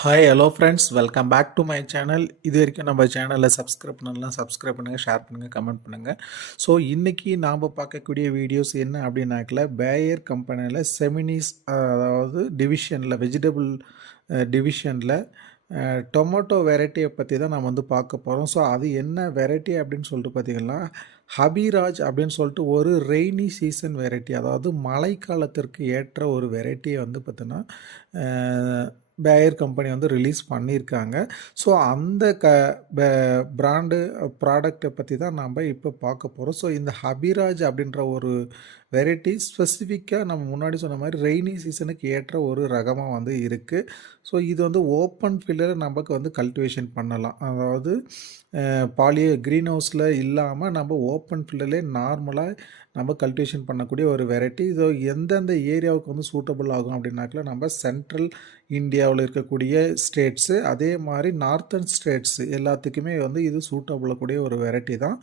Hi hello friends welcome back to my channel. இது வரைக்கும் நம்ம சேனலை சப்ஸ்கிரைப் பண்ணலாம், சப்ஸ்கிரைப் பண்ணுங்கள், ஷேர் பண்ணுங்கள், கமெண்ட் பண்ணுங்கள். ஸோ இன்றைக்கி நாம் பார்க்கக்கூடிய வீடியோஸ் என்ன அப்படின்னாக்கல, பேயர் கம்பெனியில் செமினிஸ் அதாவது டிவிஷனில் வெஜிடபிள் டிவிஷனில் டொமேட்டோ வெரைட்டியை பற்றி தான் நம்ம வந்து பார்க்க போகிறோம். ஸோ அது என்ன வெரைட்டி அப்படின்னு சொல்லிட்டு பார்த்திங்கன்னா, ஹபிராஜ் அப்படின்னு சொல்லிட்டு ஒரு ரெய்னி சீசன் வெரைட்டி, அதாவது மழைக்காலத்திற்கு ஏற்ற ஒரு வெரைட்டியை வந்து பார்த்திங்கன்னா பேயர் கம்பெனி வந்து ரிலீஸ் பண்ணியிருக்காங்க. ஸோ அந்த பிராண்டு ப்ராடக்ட்டை பற்றி தான் நம்ம இப்போ பார்க்க போகிறோம். ஸோ இந்த ஹபிராஜ் அப்படின்ற ஒரு வெரைட்டி ஸ்பெசிஃபிக்காக நம்ம முன்னாடி சொன்ன மாதிரி ரெய்னி சீசனுக்கு ஏற்ற ஒரு ரகமாக வந்து இருக்குது. ஸோ இது வந்து ஓப்பன் ஃபீல்டில் நமக்கு வந்து கல்டிவேஷன் பண்ணலாம். அதாவது க்ரீன் ஹவுஸில் இல்லாமல் நம்ம ஓப்பன் ஃபீல்டிலே நார்மலாக நம்ம கல்டிவேஷன் பண்ணக்கூடிய ஒரு வெரைட்டி. இது எந்தெந்த ஏரியாவுக்கு வந்து சூட்டபுள் ஆகும் அப்படின்னாக்கல, நம்ம சென்ட்ரல் இந்தியாவில் இருக்கக்கூடிய ஸ்டேட்ஸு, அதே மாதிரி நார்த்தன் ஸ்டேட்ஸு எல்லாத்துக்குமே வந்து இது சூட்டபுளாக கூடிய ஒரு வெரைட்டி தான்.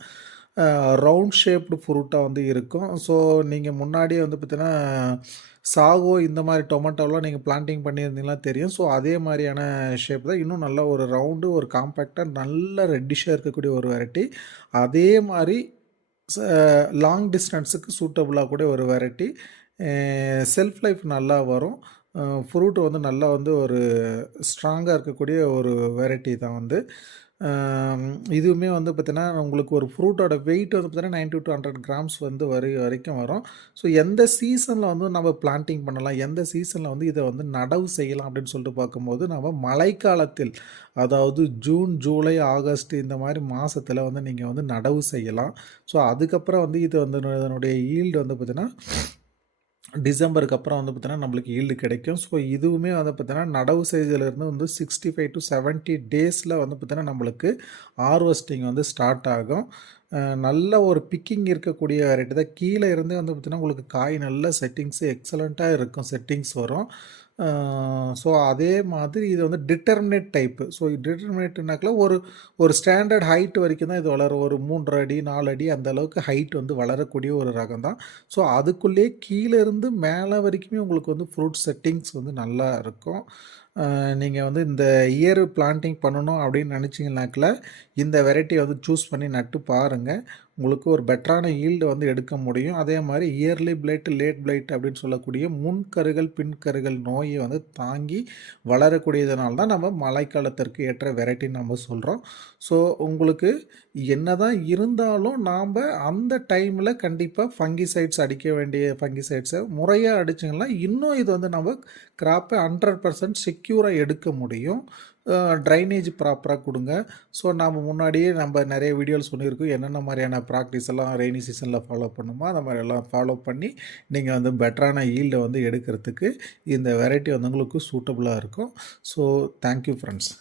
ரவுண்ட் ஷேப்டு ஃப்ரூட்டாக வந்து இருக்கும். ஸோ நீங்கள் முன்னாடியே வந்து பார்த்தீங்கன்னா சாகோ இந்த மாதிரி டொமேட்டோலாம் நீங்கள் பிளான்டிங் பண்ணியிருந்தீங்கன்னா தெரியும். ஸோ அதே மாதிரியான ஷேப் தான், இன்னும் நல்லா ஒரு ரவுண்டு ஒரு காம்பேக்டாக நல்ல ரெட்டிஷாக இருக்கக்கூடிய ஒரு வெரைட்டி. அதே மாதிரி லாங் டிஸ்டன்ஸுக்கு சூட்டபுளாக கூட ஒரு வெரைட்டி. செல்ஃப் லைஃப் நல்லா வரும். ஃப்ரூட் வந்து நல்லா வந்து ஒரு ஸ்ட்ராங்காக இருக்கக்கூடிய ஒரு வெரைட்டி தான் வந்து. இதுவுமே வந்து பார்த்திங்கன்னா உங்களுக்கு ஒரு ஃப்ரூட்டோட வெயிட் வந்து பார்த்திங்கன்னா 90 to 100 கிராம்ஸ் வந்து வரைக்கும் வரும். ஸோ எந்த சீசனில் வந்து நம்ம பிளான்டிங் பண்ணலாம், எந்த சீசனில் வந்து இதை வந்து நடவு செய்யலாம் அப்படின்னு சொல்லிட்டு பார்க்கும்போது, நம்ம மழைக்காலத்தில், அதாவது ஜூன், ஜூலை, ஆகஸ்ட் இந்த மாதிரி மாதத்தில் வந்து நீங்கள் வந்து நடவு செய்யலாம். ஸோ அதுக்கப்புறம் வந்து இது வந்து இதனுடைய ஈல்டு வந்து பார்த்திங்கன்னா டிசம்பருக்கு அப்புறம் வந்து பார்த்தீங்கன்னா நம்மளுக்கு ஈல்டு கிடைக்கும். ஸோ இதுவுமே வந்து பார்த்தீங்கன்னா நடவு செய்தலேருந்து வந்து 65 to 70 டேஸில் வந்து பார்த்தீங்கன்னா நம்மளுக்கு ஹார்வெஸ்டிங் வந்து ஸ்டார்ட் ஆகும். நல்ல ஒரு பிக்கிங் இருக்கக்கூடிய வெரைட்டி தான். கீழே இருந்து வந்து பார்த்திங்கன்னா உங்களுக்கு காய் நல்ல செட்டிங்ஸு எக்ஸலண்ட்டாக இருக்கும், செட்டிங்ஸ் வரும். ஸோ அதே மாதிரி இது வந்து டிட்டர்மினேட் டைப்பு. ஸோ டிட்டர்மினேட்னாக்கில் ஒரு ஸ்டாண்டர்ட் ஹைட் வரைக்கும் தான் இது வளரும். ஒரு 3 அடி 4 அடி அந்த அளவுக்கு ஹைட் வந்து வளரக்கூடிய ஒரு ரகம் தான். ஸோ அதுக்குள்ளேயே கீழே இருந்து மேலே வரைக்குமே உங்களுக்கு வந்து ஃப்ரூட் செட்டிங்ஸ் வந்து நல்லா இருக்கும். நீங்கள் வந்து இந்த இயர் பிளான்டிங் பண்ணணும் அப்படின்னு நினச்சிங்கனாக்கில் இந்த வெரைட்டியை வந்து சூஸ் பண்ணி நட்டு பாருங்கள். உங்களுக்கு ஒரு பெட்டரான ஈல்டு வந்து எடுக்க முடியும். அதே மாதிரி இயர்லி பிளைட், லேட் பிளைட் அப்படின்னு சொல்லக்கூடிய முன்கருகள் பின்கருகள் நோயை வந்து தாங்கி வளரக்கூடியதுனால தான் நம்ம மழைக்காலத்திற்கு ஏற்ற வெரைட்டின்னு நம்ம சொல்கிறோம். ஸோ உங்களுக்கு என்ன தான் இருந்தாலும் நாம் அந்த டைமில் கண்டிப்பாக ஃபங்கிசைட்ஸ் அடிக்க வேண்டிய ஃபங்கிசைட்ஸை முறையாக அடிச்சிங்கன்னா இன்னும் இது வந்து நம்ம கிராப்பை 100% செக்யூராக எடுக்க முடியும். ட்ரைனேஜ் ப்ராப்பராக கொடுங்க. ஸோ நாம் முன்னாடியே நம்ம நிறைய வீடியோவில் சொல்லியிருக்கோம் என்னென்ன மாதிரியான ப்ராக்டிஸ் எல்லாம் ரெய்னி சீசனில் ஃபாலோ பண்ணுமோ அந்த மாதிரியெல்லாம் ஃபாலோ பண்ணி நீங்கள் வந்து பெட்டரான ஈல்டை வந்து எடுக்கிறதுக்கு இந்த வெரைட்டி வந்து உங்களுக்கு சூட்டபுளாக இருக்கும். So thank you friends.